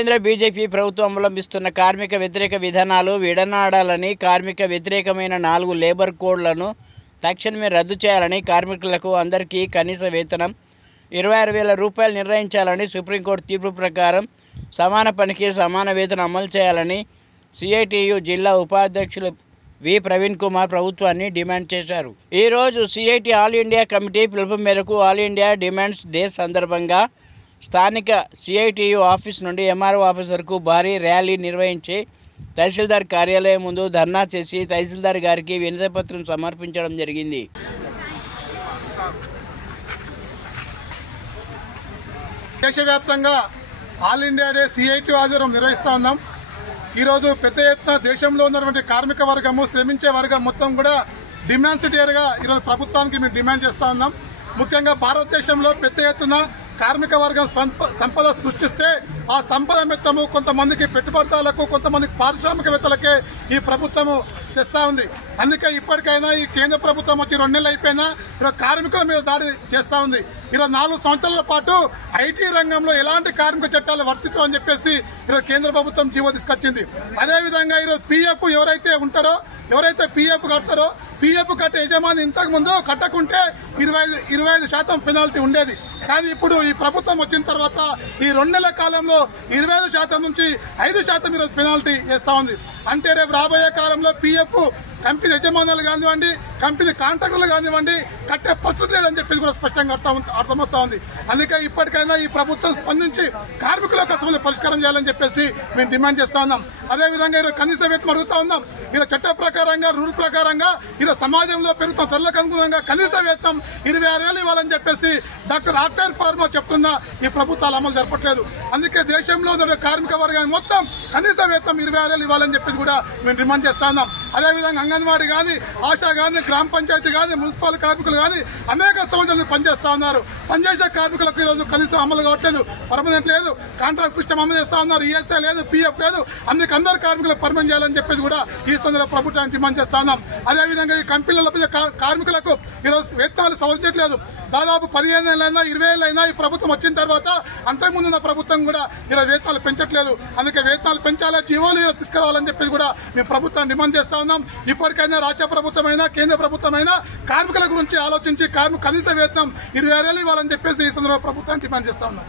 కేంద్ర బీజేపీ ప్రభుత్వం అవలంబిస్తున్న కార్మిక వ్యతిరేక విధానాలు విడనాడాలని, కార్మిక వ్యతిరేకమైన 4 లేబర్ కోడ్లను తక్షణమే రద్దు చేయాలని, కార్మికులకు అందరికీ కనీస వేతనం 26,000 రూపాయలు నిర్ణయించాలని, సుప్రీంకోర్టు తీర్పు ప్రకారం సమాన పనికి సమాన వేతనం అమలు చేయాలని సిఐటియు జిల్లా ఉపాధ్యక్షులు వి ప్రవీణ్ కుమార్ ప్రభుత్వాన్ని డిమాండ్ చేశారు. ఈరోజు సిఐటి ఆల్ ఇండియా కమిటీ పిలుపు మేరకు ఆల్ ఇండియా డిమాండ్స్ డే సందర్భంగా స్థానిక సిఐటియు ఆఫీస్ నుండి ఎంఆర్ఓ ఆఫీస్ వరకు భారీ ర్యాలీ నిర్వహించి తహసీల్దార్ కార్యాలయం ముందు ధర్నా చేసి తహసీల్దార్ గారికి వినతిపత్రం సమర్పించడం జరిగింది. దేశవ్యాప్తంగా ఆల్ ఇండియా డే సిఐటి ఆధ్వర్యం నిర్వహిస్తూ ఉన్నాం. ఈరోజు పెద్ద ఎత్తున దేశంలో ఉన్నటువంటి కార్మిక వర్గము, శ్రమించే వర్గం మొత్తం కూడా డిమాండ్స్ డేగా ఈరోజు ప్రభుత్వానికి మేము డిమాండ్ చేస్తూ ఉన్నాం. ముఖ్యంగా భారతదేశంలో పెద్ద ఎత్తున కార్మిక వర్గం సంపద సృష్టిస్తే ఆ సంపద మొత్తము కొంతమందికి పెట్టుబడిదారులకు, కొంతమందికి పారిశ్రామికవేత్తలకే ఈ ప్రభుత్వము తెస్తూ ఉంది. అందుకే ఇప్పటికైనా ఈ కేంద్ర ప్రభుత్వం వచ్చి 2 నెలలు అయిపోయినా ఈరోజు కార్మికుల మీద దాడి చేస్తూ ఉంది. ఈరోజు 4 సంవత్సరాల పాటు ఐటీ రంగంలో ఎలాంటి కార్మిక చట్టాలు వర్తించవు అని చెప్పేసి ఈరోజు కేంద్ర ప్రభుత్వం జీవో తీసుకొచ్చింది. అదేవిధంగా ఈరోజు పీఎఫ్ ఎవరైతే ఉంటారో, ఎవరైతే పీఎఫ్ కడతారో, పీఎఫ్ కట్టే యజమాని ఇంతకుముందు కట్టకుంటే 25% పెనాల్టీ ఉండేది. కానీ ఇప్పుడు ఈ ప్రభుత్వం వచ్చిన తర్వాత ఈ 2 నెలల కాలంలో 25% నుంచి 5% ఈరోజు పెనాల్టీ చేస్తూ ఉంది. అంటే రేపు రాబోయే కాలంలో పీఎఫ్ కంపెనీ యజమానులు కానివ్వండి, కంపెనీ కాంట్రాక్టర్లు కానివ్వండి కట్టే పరిస్థితి లేదని చెప్పేసి కూడా స్పష్టంగా అర్థమవుతా ఉంది. అందుకే ఇప్పటికైనా ఈ ప్రభుత్వం స్పందించి కార్మికుల కష్టం పరిష్కారం చేయాలని చెప్పేసి మేము డిమాండ్ చేస్తా ఉన్నాం. అదేవిధంగా ఈరోజు కనీస వేతనం అడుగుతా ఉన్నాం. ఈరోజు చట్ట ప్రకారంగా, రూల్ ప్రకారంగా ఈరోజు సమాజంలో పెరుగుతున్న ధరలకు అనుగుణంగా కనీస వేతనం 26,000 ఇవ్వాలని చెప్పేసి డాక్టర్ ఆక్టర్ ఫార్మా చెప్తున్నా ఈ ప్రభుత్వాలు అమలు జరపట్లేదు. అందుకే దేశంలో కార్మిక వర్గాన్ని మొత్తం కనీస వేతనం 26,000 ఇవ్వాలని చెప్పేసి కూడా మేము డిమాండ్ చేస్తా ఉన్నాం. అదేవిధంగా అంగన్వాడీ కానీ, ఆశా కానీ, గ్రామ పంచాయతీ కానీ, మున్సిపల్ కార్మికులు కానీ అనేక సంవత్సరాలు పనిచేస్తా ఉన్నారు. పనిచేసే కార్మికులకు ఈరోజు కనీసం అమలు కావట్లేదు. పర్మనెంట్ లేదు, కాంట్రాక్ట్ సిస్టమ్ అమలు చేస్తా ఉన్నారు, ఈఎస్ఐ లేదు, పీఎఫ్ లేదు. అందుకే అందరు కార్మికులకు పర్మనెంట్ చేయాలని చెప్పేసి కూడా ఈ సందర్భంగా ప్రభుత్వాన్ని డిమాండ్ చేస్తా ఉన్నాం. అదేవిధంగా ఈ కంపెనీలలో కార్మికులకు ఈరోజు వేతనాలు సవరించట్లేదు. దాదాపు 15 ఏళ్ళైనా 20 ఏళ్ళైనా ఈ ప్రభుత్వం వచ్చిన తర్వాత అంతకుముందున్న ప్రభుత్వం కూడా ఈరోజు వేతనాలు పెంచట్లేదు. అందుకే వేతనాలు పెంచాలా, జీవోలు ఈరోజు తీసుకురావాలని చెప్పేసి కూడా మేము ప్రభుత్వాన్ని డిమాండ్ చేస్తా ఉన్నాం. ఇప్పటికైనా రాష్ట్ర ప్రభుత్వమైనా, కేంద్ర ప్రభుత్వమైనా కార్మికుల గురించి ఆలోచించి కనీస వేతనం 26,000 ఇవ్వాలని చెప్పేసి ఈ సందర్భంగా ప్రభుత్వాన్ని డిమాండ్ చేస్తా ఉన్నాం.